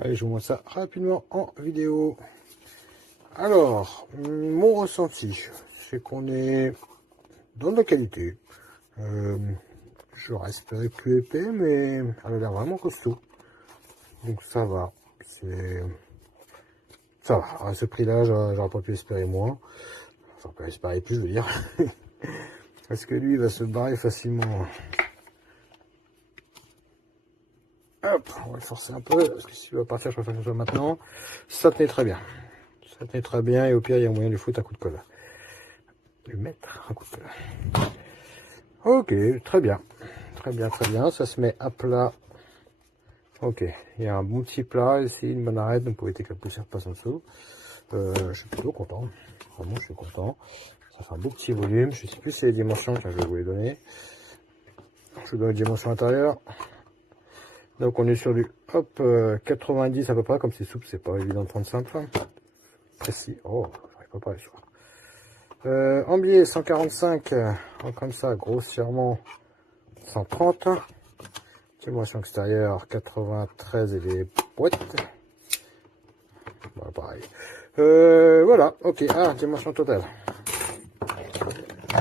Allez, je vous montre ça rapidement en vidéo. Alors, mon ressenti, c'est qu'on est dans de la qualité. Je reste plus épais, mais elle a l'air vraiment costaud. Donc ça va. Ça va. À ce prix-là, j'aurais pas pu espérer moins. Enfin, pas espérer plus, je veux dire. Parce que lui, il va se barrer facilement. Hop, on va le forcer un peu, parce que s'il va partir, je préfère que ce soit maintenant. Ça tenait très bien. Ça tenait très bien, et au pire, il y a moyen de lui foutre un coup de colle. Lui mettre un coup de colle. Ok, très bien. Très bien, très bien. Ça se met à plat. Ok, il y a un bon petit plat ici, une bonne arête, donc pour éviter que la poussière passe en dessous. Je suis plutôt content. Vraiment, je suis content. Ça fait un beau petit volume. Je sais plus si c'est les dimensions, tiens, je vais vous les donner. Je vous donne les dimensions intérieures. Donc on est sur du 90 à peu près, comme c'est souple, c'est pas évident de prendre simple. Précis. Oh, j'arrive pas à parler sur. En biais 145, comme ça, grossièrement 130. Dimension extérieure 93 et les boîtes. Voilà, pareil. Voilà, ok. Ah, dimension totale.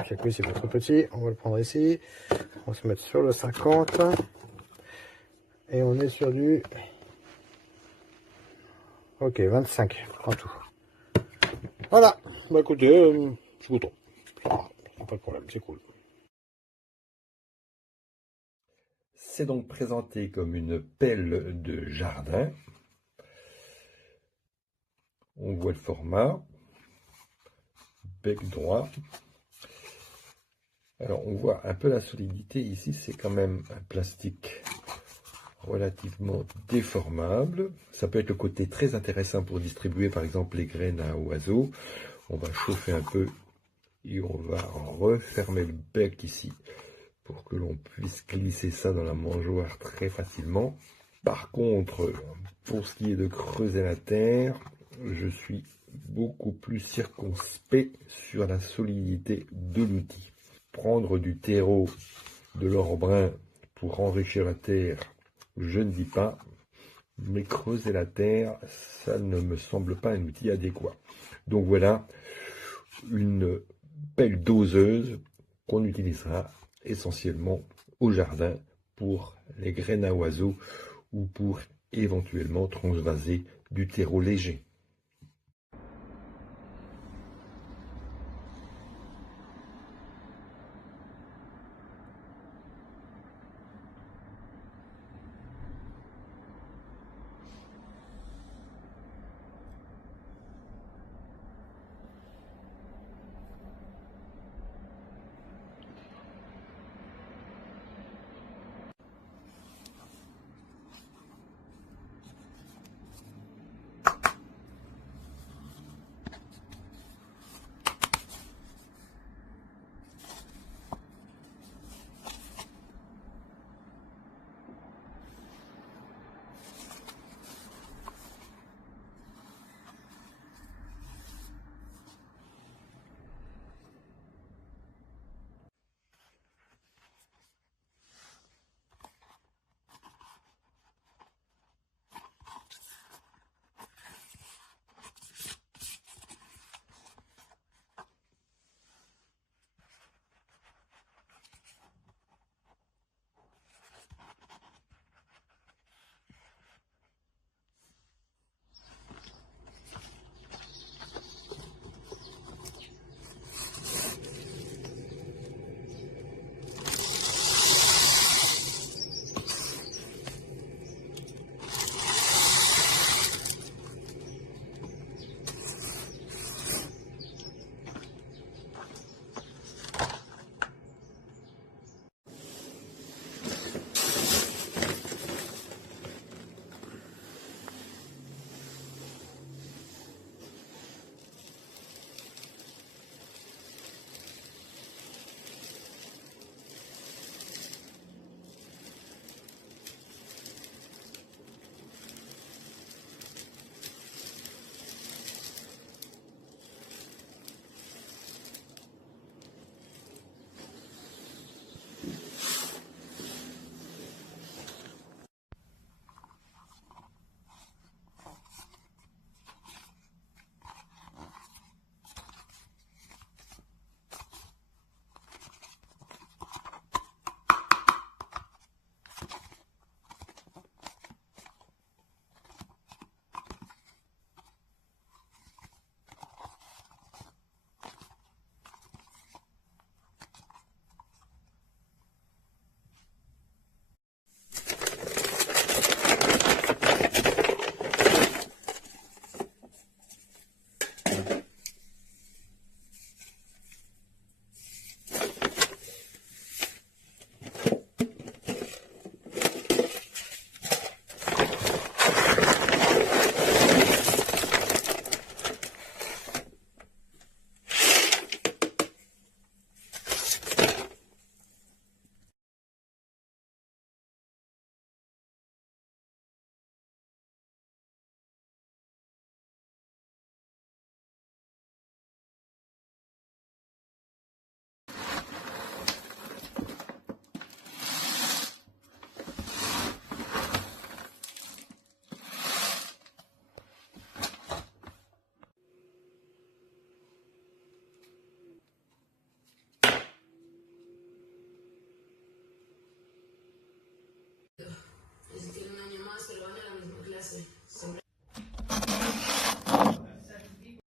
Chaque coup, c'est pas trop petit. On va le prendre ici. On va se mettre sur le 50. Et on est sur du... Ok, 25 en tout. Voilà. Bah écoutez, je suis content. Ça va, pas de problème, c'est cool. C'est donc présenté comme une pelle de jardin. On voit le format, bec droit. Alors on voit un peu la solidité ici, c'est quand même un plastique relativement déformable. Ça peut être le côté très intéressant pour distribuer par exemple les graines à oiseaux. On va chauffer un peu et on va refermer le bec ici pour que l'on puisse glisser ça dans la mangeoire très facilement. Par contre, pour ce qui est de creuser la terre, je suis beaucoup plus circonspect sur la solidité de l'outil. Prendre du terreau, de l'or brun pour enrichir la terre, je ne dis pas, mais creuser la terre, ça ne me semble pas un outil adéquat. Donc voilà, une pelle doseuse qu'on utilisera essentiellement au jardin pour les graines à oiseaux ou pour éventuellement transvaser du terreau léger.